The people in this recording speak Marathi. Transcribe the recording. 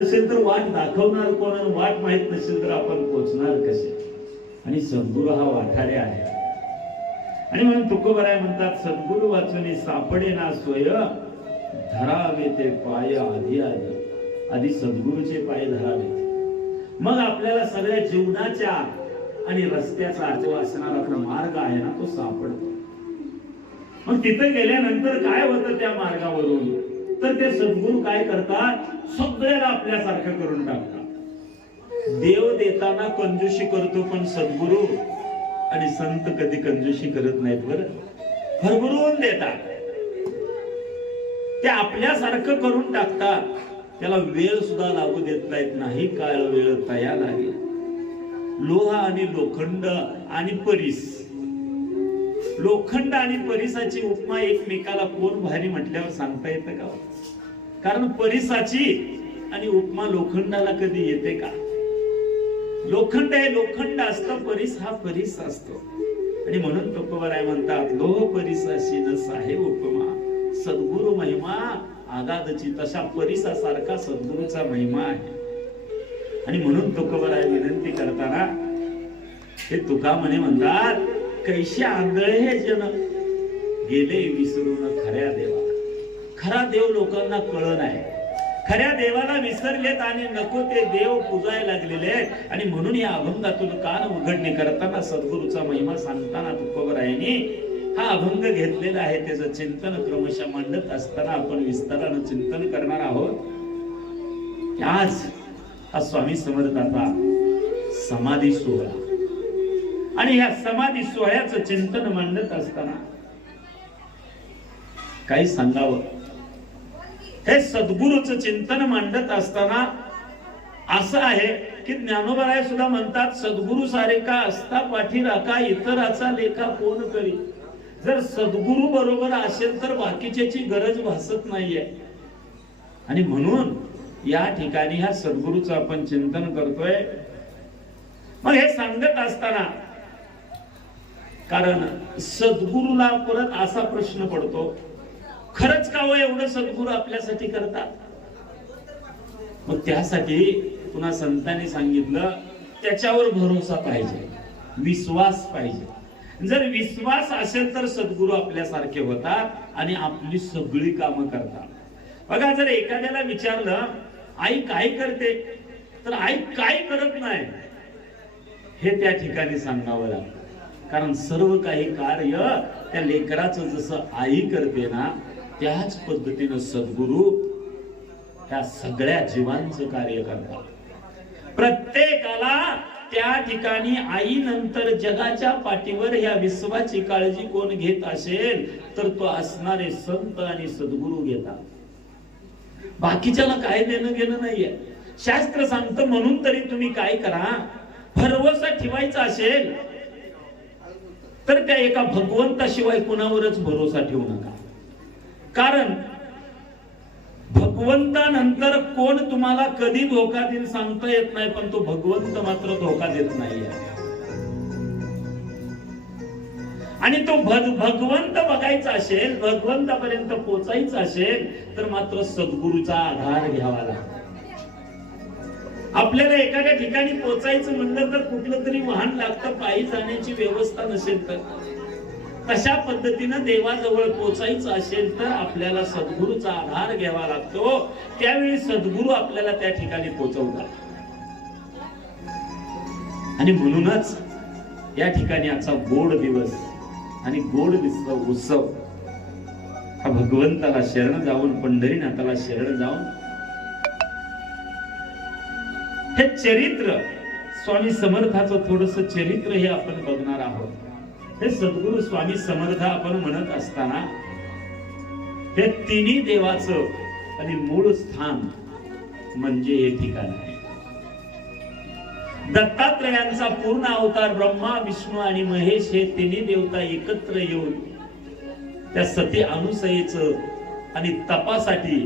नसेल तर वाट दाखवणार कोण, वाट माहित नसेल तर आपण पोचणार कसे. आणि सद्गुरू हा वाठारे आहे. आणि म्हणून तुकोबराय म्हणतात, सद्गुरू वाचून सापडे ना सोय, धरावे ते पाय आधी आधी. आधी सद्गुरूचे पाय धरावे, मग आपल्याला सगळ्या जीवनाच्या आणि रस्त्याचा जो असणारा आपला मार्ग आहे ना तो सापडतो. मग तिथे गेल्यानंतर काय होतं त्या मार्गावरून, तर ते सद्गुरू काय करतात, सगळ्याला आपल्यासारखं करून टाकतात. देव देताना कंजूशी करतो, पण सद्गुरू आणि संत कधी कंजूशी करत नाहीत. बरं, भरभरून देतात, ते आपल्यासारखं करून टाकतात. त्याला वेळ सुद्धा लागू देत नाहीत. नाही काळ वेळ तया लागेल. लोहा आणि लोखंड आणि परीस, लोखंड आणि परीसाची उपमा एकमेकाला कोण भारी म्हटल्यावर सांगता येतं का? कारण परीसाची आणि उपमा लोखंडाला कधी येते का? लोखंड हे लोखंड असतं, परीस हा परीस असतो. आणि म्हणून तुकोबराय म्हणतात, लोह परीसाशी न साहेब उपमा, सद्गुरु महिमा आगाधची. तशा परीसासारखा सद्गुरूचा महिमा आहे. आणि म्हणून तुकोबराय विनंती करताना हे तुका म्हणे म्हणतात, कैसे आंधळे हे जन गेले विसरून खऱ्या देवा. खरा देव लोकांना कळत आहे. खऱ्या देवाला विसरलेत आणि नको ते देव पूजायला लागलेले. आणि म्हणून या अभंगातून कान उघडणी करताना सद्गुरूचा महिमा सांगताना तुकोबरायांनी हा अभंग घेतलेला आहे. त्याचं चिंतन क्रमशः मांडत असताना आपण विस्तारानं चिंतन करणार आहोत. आज हा स्वामी समर्थाचा समाधी सोहळा, आणि ह्या समाधी सोहळ्याचं चिंतन मांडत असताना काही सांगावं. हे सद्गुरूचं चिंतन मांडत असताना असं आहे की ज्ञानोबराय सुद्धा म्हणतात, सद्गुरु सारेका असता पाठी राखा, इतराचा लेखा कोण करी. जर सद्गुरु बरोबर असेल तर बाकीच्याची गरज भासत नाहीये. आणि म्हणून या ठिकाणी ह्या सद्गुरूचं आपण चिंतन करतोय. मग हे सांगत असताना, कारण सद्गुरूला परत असा प्रश्न पडतो, खरंच का हो एवढं सद्गुरू आपल्यासाठी करतात? मग त्यासाठी पुन्हा संतांनी सांगितलं, त्याच्यावर भरोसा पाहिजे, विश्वास पाहिजे. जर विश्वास असेल तर सद्गुरू आपल्यासारखे होतात आणि आपली सगळी कामं करतात. बघा, जर एखाद्याला विचारलं, आई काय करते, तर आई काय करत नाही हे त्या ठिकाणी सांगावं लागतं. कारण सर्व काही कार्य त्या लेकराचं जसं आई करते ना, त्याच पद्धतीनं सद्गुरू त्या सगळ्या जीवांचं कार्य करतात. प्रत्येकाला त्या ठिकाणी आई नंतर जगाच्या पाठीवर ह्या विश्वाची काळजी कोण घेत असेल तर तो असणारे संत आणि सद्गुरू घेतात. बाकीच्याला काय देणं घेणं नाहीये. शास्त्र सांगतं, म्हणून तरी तुम्ही काय करा, भरवसा ठेवायचा असेल तर त्या एका भगवंताशिवाय कुणावरच भरोसा ठेवू नका. कारण भगवंतानंतर कोण तुम्हाला कधी धोका देईल सांगता येत नाही, पण तो भगवंत मात्र धोका देत नाही. आणि तो भगवंत बघायचा असेल, भगवंतापर्यंत पोचायचं असेल तर मात्र सद्गुरूचा आधार घ्यावा लागतो. आपल्याला एखाद्या ठिकाणी पोचायचं म्हणलं तर कुठलं तरी वाहन लागतं, पायी जाण्याची व्यवस्था नसेल तर. तशा पद्धतीनं देवाजवळ पोचायचं असेल तर आपल्याला सद्गुरूचा आधार घ्यावा लागतो. त्यावेळी सद्गुरू आपल्याला त्या ठिकाणी पोचवतात. आणि म्हणूनच या ठिकाणी आजचा गोड दिवस आणि गोड उत्सव हा भगवंताला शरण जाऊन, पंढरीनाथाला शरण जाऊन हे चरित्र, स्वामी समर्थाचं थोडस चरित्र हे आपण बघणार आहोत. हे सद्गुरू स्वामी समर्थ आपण म्हणत असताना हे तिन्ही देवाचं आणि मूळ स्थान म्हणजे हे ठिकाण आहे. दत्तात्रयांचा पूर्ण अवतार ब्रह्मा, विष्णू आणि महेश हे तिन्ही देवता एकत्र येऊन त्या सती अनुसयेचं आणि तपासाठी